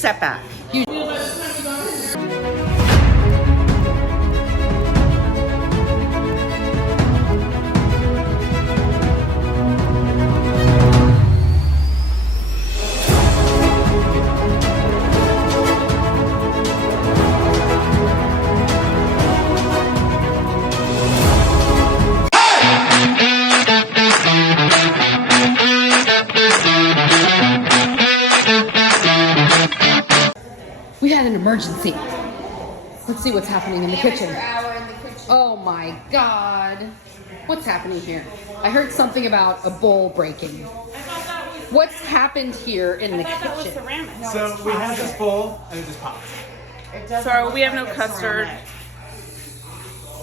setback. Huge. We had an emergency. Let's see what's happening in the kitchen. Oh my God. What's happening here? I heard something about a bowl breaking. What's happened here in the kitchen? So we had this bowl and it just popped. So we have no custard.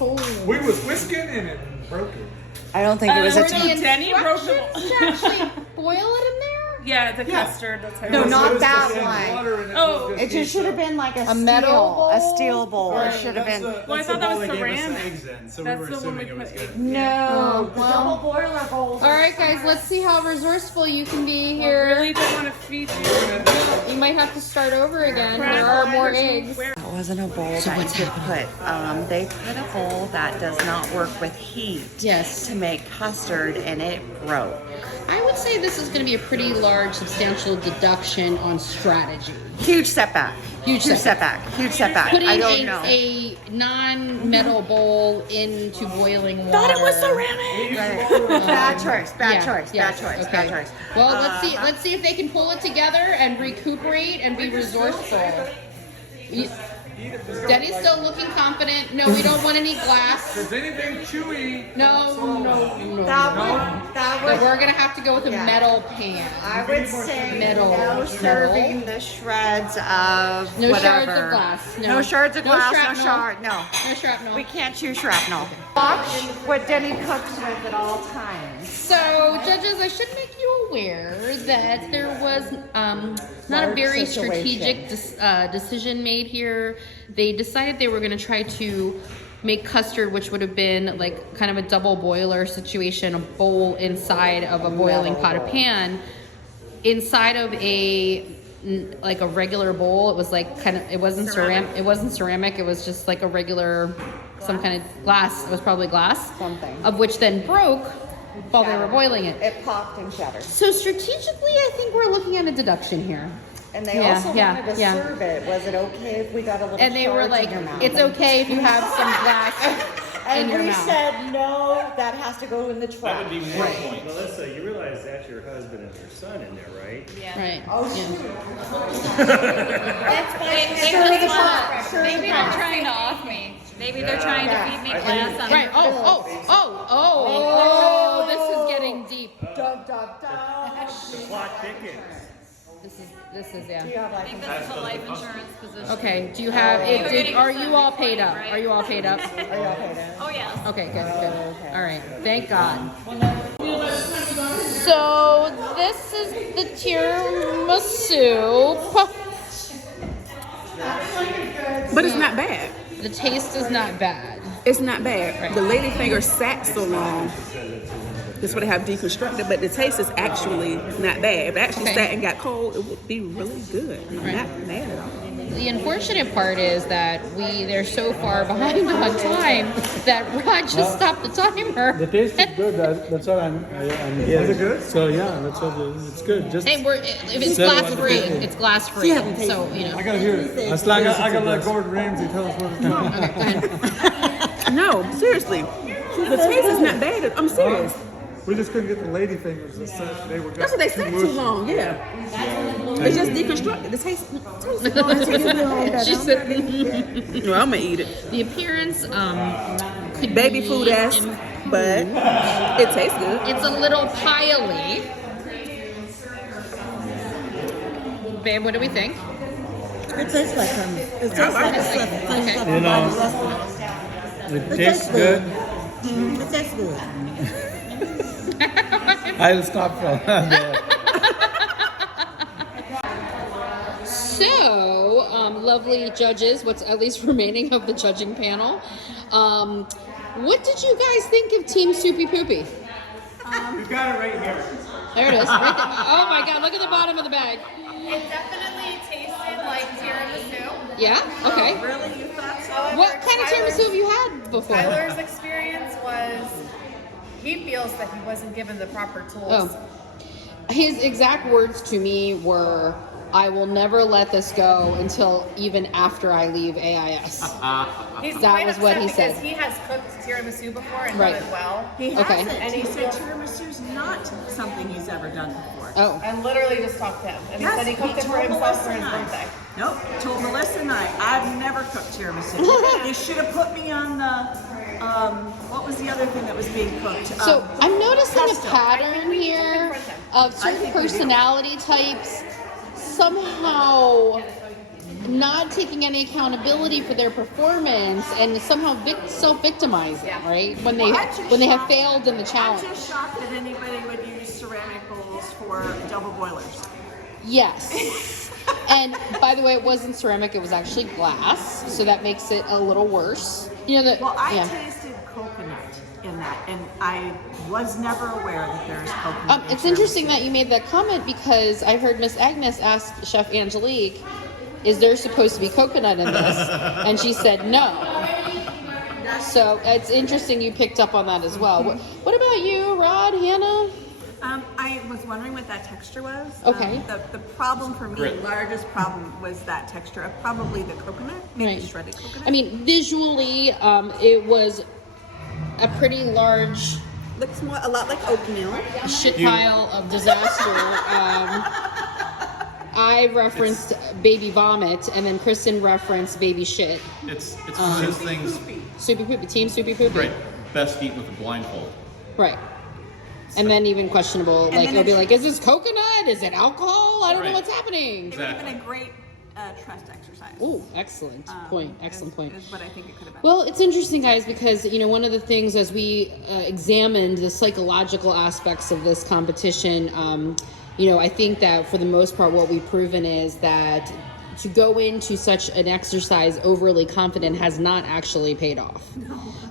We was whisking and it broke it. I don't think it was a Denny broke the To actually boil it in there? Yeah, it's a custard. That's how No, it is. not that It was one. water and Oh, was It just should have been like a metal bowl? steel bowl. It should have been. Well, I thought that was ceramic. So That's we were the one we assuming it was put good. No, well. double boiler bowls. All right, guys, let's see how resourceful you can be I here. really don't want to feed you. You might have to start over again. There are more eggs. That wasn't a bowl that you could put. They put a bowl that does not work with heat Yes. to make custard, and it broke. I would say this is going to be a pretty large, substantial deduction on strategy. Huge setback. Huge setback. Huge setback. Putting I don't know. a non-metal bowl into boiling water. Thought it was ceramic. Bad choice. Bad Yeah, choice. yes, Bad choice. okay. Bad choice. Well, let's see if they can pull it together and recuperate and be resourceful. Denny's still looking confident. No, we don't want any glass. Is anything chewy? No. That But would. we're gonna have to go with a Yeah. metal pan. I would say Metal. no serving the shreds of No whatever. shards of glass. No shards of glass. No shrapnel. shard. No. No shrapnel. We can't chew shrapnel. Watch what Denny cooks with at all times. So, judges, I should make you aware that there was not a very strategic decision made here. They decided they were going to try to make custard, which would have been like kind of a double boiler situation, a bowl inside of a boiling pot of pan, inside of a regular bowl. It was like it wasn't ceramic. It wasn't ceramic. It was just like a regular, some kind of glass. It was probably glass, Something. of which then broke while they were boiling it. It popped and shattered. So strategically, I think we're looking at a deduction here. And they Yeah, also wanted to yeah. serve it. Was it okay if we got a little And they were shards like, in your mouth? it's okay if you have some glass And in your we mouth. said, no, that has to go in the trash. That would be more point. Melissa, you realize that's your husband and your son in there, right? Right. Oh, yeah. Maybe they're trying to off me. Maybe they're trying to feed me glass on Right. Oh, this is getting deep. Dun, dun, dun. The plot thickens. This is, yeah. Do you have I think like this is a life insurance position. Okay, do you have, are you all paid up? Are you all paid up? Are you okay then? Oh, yes. Okay, good. All right, thank God. So this is the tiramisu. But it's not bad. The taste is not bad. It's not bad. The ladyfinger sat so long. That's what they have deconstructed, but the taste is actually not bad. If it actually Okay. sat and got cold, it would be really good. Right. Not bad at all. The unfortunate part is that they're so far behind on time that Rod just stopped the timer. The taste is good. That's all I'm hearing. Is it good? So yeah, that's all. It's good. Just Hey, if it's Serve glass what free, they do. it's glass free. So you know. I gotta hear it. as long as I gotta let Gordon Ramsay tell us what it's doing. Okay, go ahead. No, seriously. The taste is not bad. I'm serious. We just couldn't get the lady fingers to set. They were That's what they sat too long, yeah. It's just deconstructed. The taste She said Well, I'm gonna eat it. the appearance could Baby be food esque, but it tastes good. It's a little piley. Babe, what do we think? It tastes like it tastes like a slip. Okay. you know, it tastes good. It tastes good. I'll stop from there. So, lovely judges, what's at least remaining of the judging panel. What did you guys think of Team Soupy Poopy? You got it right here. There it is. Right there. Oh my God, look at the bottom of the bag. It definitely tasted like tiramisu. Yeah. Okay. Really? You thought so? However, What kind of tiramisu have you had before? Tyler's experience was he feels that he wasn't given the proper tools. Oh. His exact words to me were, "I will never let this go until even after I leave AIS." He's That quite was what upset he because said. he has cooked tiramisu before and Right. done it well. He Okay. hasn't. And he he said feels- tiramisu's not something he's ever done before. Oh. I literally just talked to him, and he said he cooked it for told himself Melissa for his and I. birthday. Nope, told Melissa and I've never cooked tiramisu. They should have put me on the, what was the other thing that was being cooked? So I'm noticing a pesto. pattern here of certain think we do. personality types somehow not taking any accountability for their performance and somehow self-victimizing, right? When they Well, I'm just when they have shocked- failed in the challenge. I'm just shocked that anybody would use ceramic bowls for double boilers. Yes. And by the way, it wasn't ceramic; it was actually glass, so that makes it a little worse. You know that. Well, I yeah. tasted coconut in that, and I was never aware that there's coconut. in It's interesting tiramisu. that you made that comment because I heard Miss Agnes ask Chef Angelique, "Is there supposed to be coconut in this?" And she said no. So it's interesting you picked up on that as well. What about you, Rod, Hannah? I was wondering what that texture was. Okay. The problem for me, the largest problem was that texture of probably the coconut, maybe Right. shredded coconut. I mean, visually, it was a pretty large looks a lot like oatmeal. shit pile of disaster. I referenced baby vomit, and then Kristen referenced baby shit. It's one of those things, Soupy poopy, team soupy poopy. right? Best eaten with a blindfold. Right. And then even questionable, like then it'll be it's- like, is this coconut? Is it alcohol? I don't know Right. what's happening. It would have been a great trust exercise. Oh, excellent point. Excellent point. Is what I think it could have been. Well, it's interesting, guys, because one of the things as we examined the psychological aspects of this competition, I think that for the most part, what we've proven is that to go into such an exercise overly confident has not actually paid off.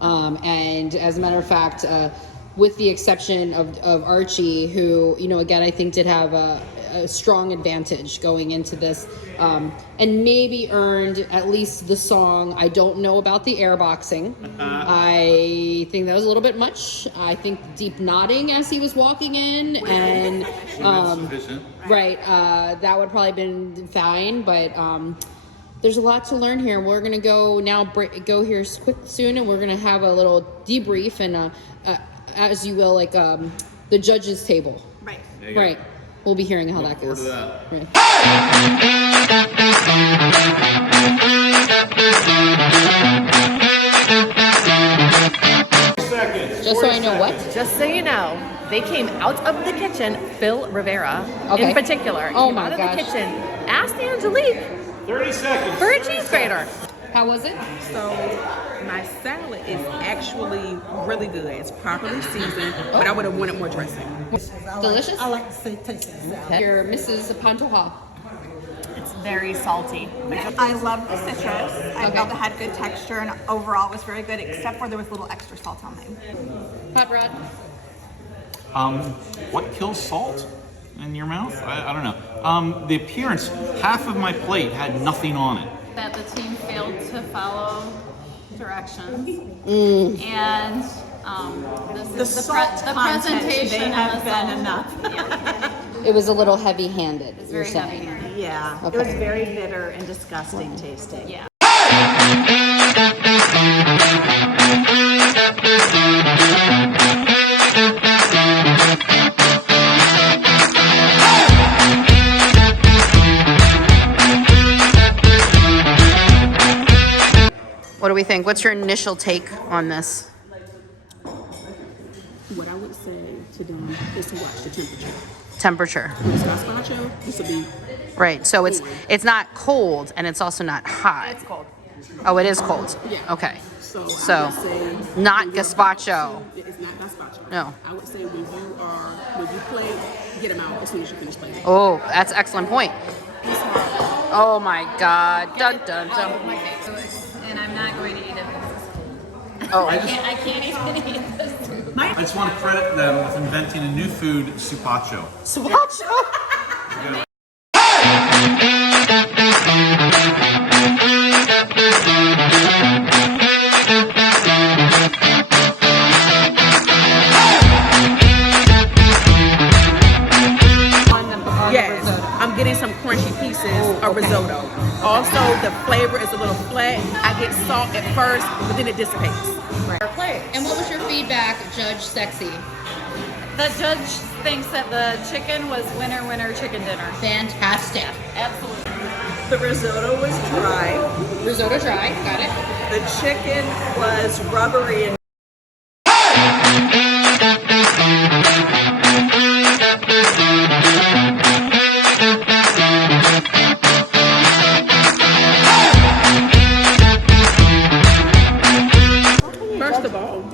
And as a matter of fact, with the exception of Archie, who, again, I think did have a strong advantage going into this, and maybe earned at least the song. I don't know about the airboxing. I think that was a little bit much. I think deep nodding as he was walking in, and Sufficient. right, that would probably been fine, but there's a lot to learn here. We're gonna go now, go here soon, and we're gonna have a little debrief and, as you will, like the judges' table. Right. There you go. Right. We'll be hearing how that Forward goes. to that. Right. Just so I know what. Just so you know, they came out of the kitchen, Phil Rivera Okay. in particular. Oh came my out of gosh. the kitchen, asked Angelique 30 seconds. for a cheese grater. How was it? So my salad is actually really good. It's properly seasoned, but I would have wanted more dressing. Delicious? I like to say tasting salad. Your Mrs. Pantoja. It's very salty. I love the citrus. I Okay. felt it had good texture, and overall it was very good, except for there was a little extra salt on mine. Hot Rod. What kills salt in your mouth? I don't know. The appearance, half of my plate had nothing on it. That the team failed to follow directions, and this The is salt the content presentation may and have the been salt. enough. It was a little heavy-handed. It's Very heavy-handed. Yeah, Okay. it was very bitter and disgusting tasting. Yeah. What do we think? What's your initial take on this? What I would say to them is to watch the temperature. Temperature. It's gazpacho, this will be Right. So it's not cold and it's also not hot. It's cold. Oh, it is cold. Yeah. Okay. So, I So, would say not when you're gazpacho. about to- It's not gazpacho. No. I would say when you play, get them out as soon as you finish playing. Oh, that's an excellent point. Oh my God. Dun dun dun. My favorite, and I'm not going to eat it because it's cold. Oh, I can't even eat this. I just want to credit them with inventing a new food, supacho. Swatch. risotto. Also, the flavor is a little flat. I get salt at first, but then it dissipates. And what was your feedback, Judge Sexy? The judge thinks that the chicken was winner chicken dinner. Fantastic. Absolutely. The risotto was dry. Risotto dry, got it. The chicken was rubbery and First of all,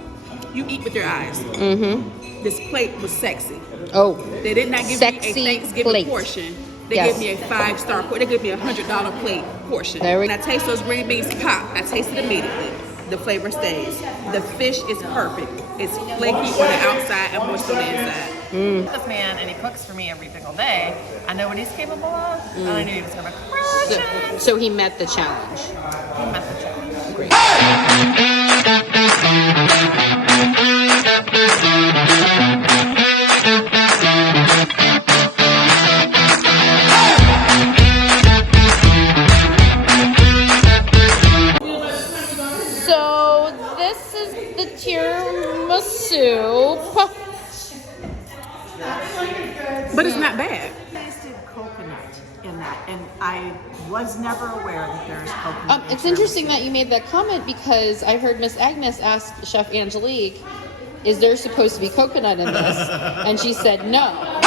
you eat with your eyes. Mm-hmm. This plate was sexy. Oh, They did not give me Sexy a Thanksgiving plate. portion. They Yes. gave me a 5-star portion. They gave me a $100 plate portion. There we- When I taste those green beans pop, I taste it immediately. The flavor stays. The fish is perfect. It's flaky on the outside and moist on the inside. This man, and he cooks for me every single day. I know what he's capable of, and I knew he was gonna crush it. so he met the challenge. He met the challenge. Great. So this is the tiramisu. But it's not bad. tasted coconut in that, and I was never aware that there's coconut. It's interesting that you made that comment because I heard Miss Agnes ask Chef Angelique, is there supposed to be coconut in this? And she said no.